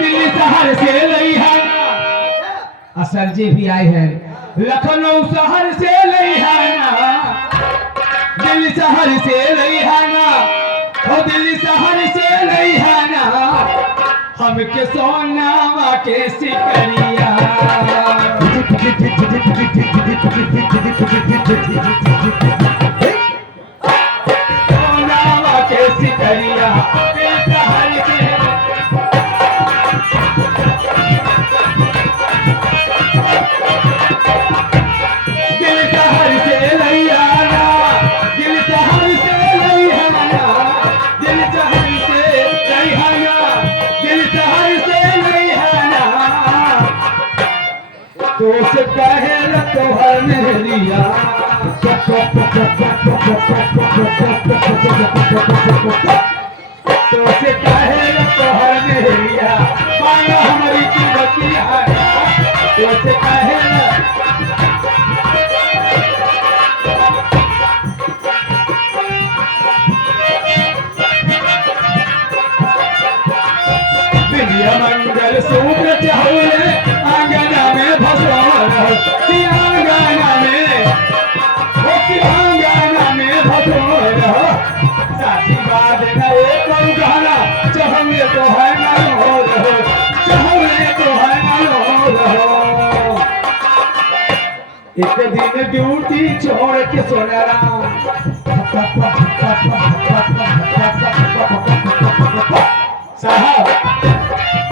दिल्ली शहर से लई है असर जी भी आए हैं लखनऊ शहर से लई है ना दिल्ली शहर से लई है ना ओ दिल्ली शहर से लई है ना हमके सोनावा के सिकरिया सोनावा के सिकरिया तो से कहे तोहर मेरिया तो से कहे तोहर मेरिया मांगा हमारी की बतिया तो से कहे विजय मंगल सूत्र चाहूले आंगना में भसोर आंगना में भसोर साथी बात नए गाना चहमे तो है ना हो रहो चहमे तो है ना हो रहो एक दिन ड्यूटी छोड़ के सोनारा साहब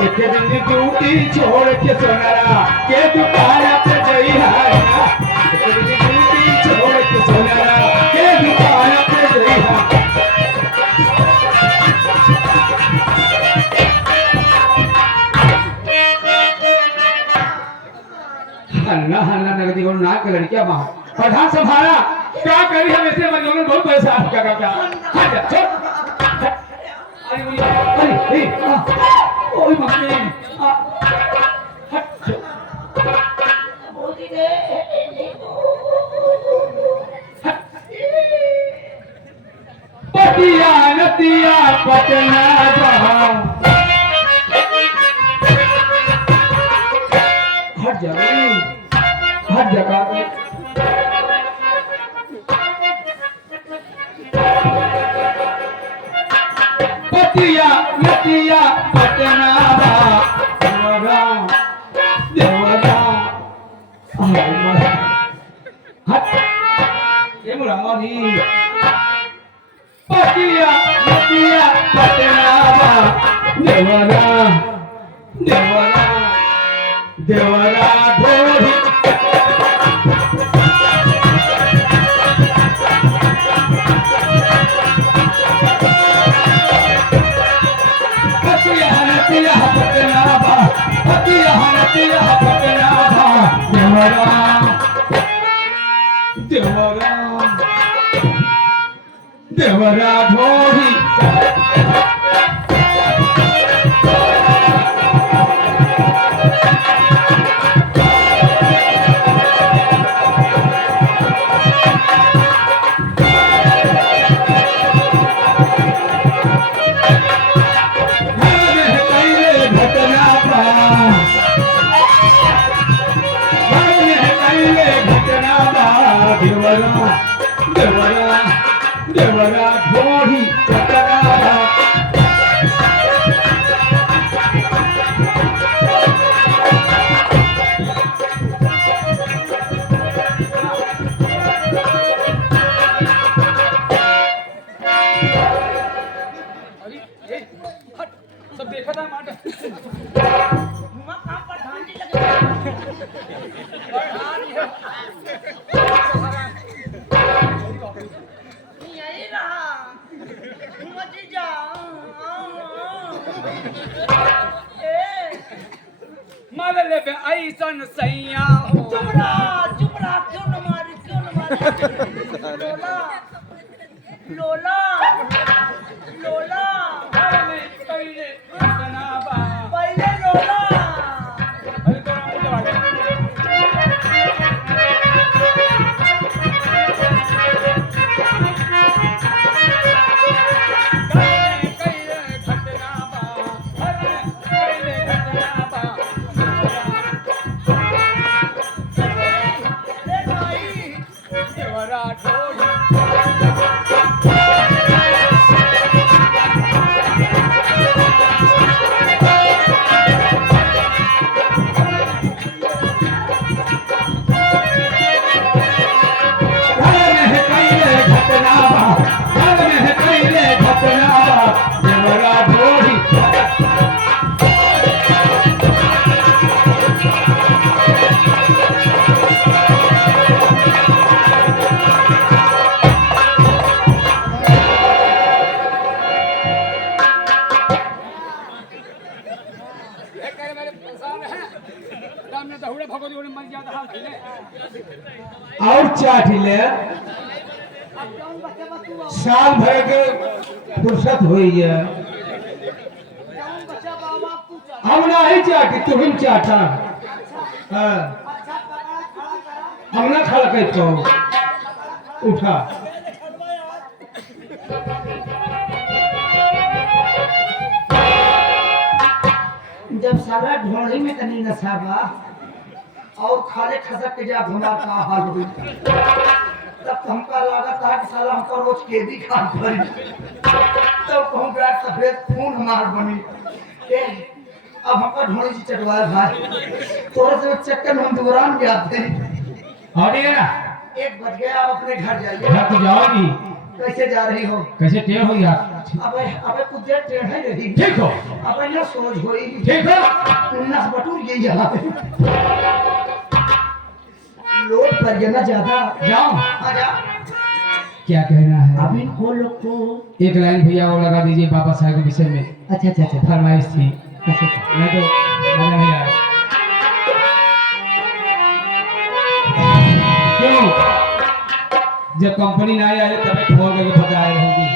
एक दिन ड्यूटी छोड़ के सोनारा के दुकान पे गई है एक दिन ड्यूटी छोड़ के सोनारा के दुकान पे गई है हन्ना हन्ना नगदी को नाक लड़कियां मां प्रधान संभाला क्या करी हम ऐसे बंदों बहुत परेशान क्या हट चल अरे ओए मम्मी हट पतिया नतिया पटना जहां हर जगह पतिया नतिया पटना देवरा देवरा हट ये मुरादी पतिया नतिया पटना देवरा देवरा देवरा ढोरी देवरा देवरा ढोरी देवरा देवरा ढोरी सब देखा था माट प्रधान जी लगे माले पे ऐसन सैया चुपड़ा चुपड़ा क्यों न मारी लोला लोला लोला पहले जनाबा पहले लोला अरे तो मुझे वाले घटना लहुड़े भगोरी होने मर जाता हाल हिले और चाट ले अब जौन बच्चा बतू साल भर के फुर्सत हुई है जौन बच्चा बाबा पूछा हम नहीं चाटी तुम चाटा अच्छा हाँ अच्छा पकड़ा खड़ा करा हम ना खड़ा कर तो उठा जब साला ढोड़ी में तनी नशा बा और खाले खसक के जब हमारा का हाल हुई तब हमका लगा था कि साला हमको रोज केदी खान पड़ी तब कहूँ ब्राट सफेद खून हमार बनी ए, अब हमका ढोड़ी से चटवाए भाई थोड़े से चक्कर में हम दोबारा भी आते हैं और ये ना 1 बज गया आप अपने घर जाइए घर तो जाओगी कैसे जा रही हो कैसे टेढ़ हो यार अबे अबे कुछ देर टेढ़ ही रही ठीक हो अबे ना सोच होई ठीक हो नस बटूर गई यहाँ पे लोड पर ना ज्यादा जाओ आजा क्या कहना है अब इनको लोग को एक लाइन भैया और लगा दीजिए बाबा साहब के विषय में अच्छा अच्छा अच्छा फरमाइश थी अच्छा मैं तो मजा नहीं आया क्यों जब कंपनी ना आए तब फोन करके बताए रहेंगी